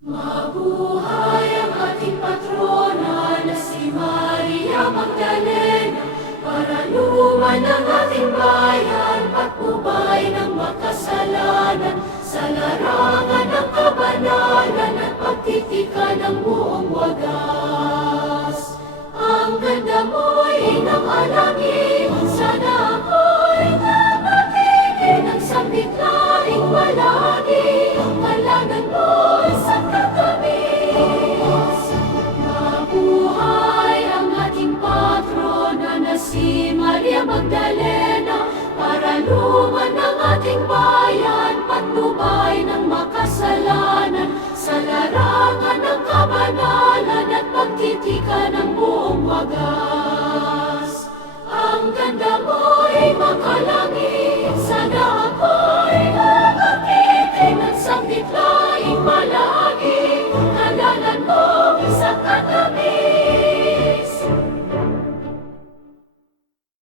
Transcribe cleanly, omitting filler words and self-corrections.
Mabuhay ang ating patrona na si Maria Magdalena, para luman ang ating bayan, patnubay ng makasalanan, sa larangan ng kabanalan at pagtitika ng buong wagas. Ang ganda mo'y inang alangin, sana ako'y nakatikin ng sambitlaing malagi, kalanan mo'y sa katamis. Mabuhay ang ating patrona na si Maria Magdalena, para luman ng ating bayan, patnubay ng makasalanan, sa larangan ng kabanalan at pagtitika ng buong wagas. Ang ganda mo'y makalangit, sana ako'y nakatitin ng sambitlaing malagi, kalanan mo sa katamis.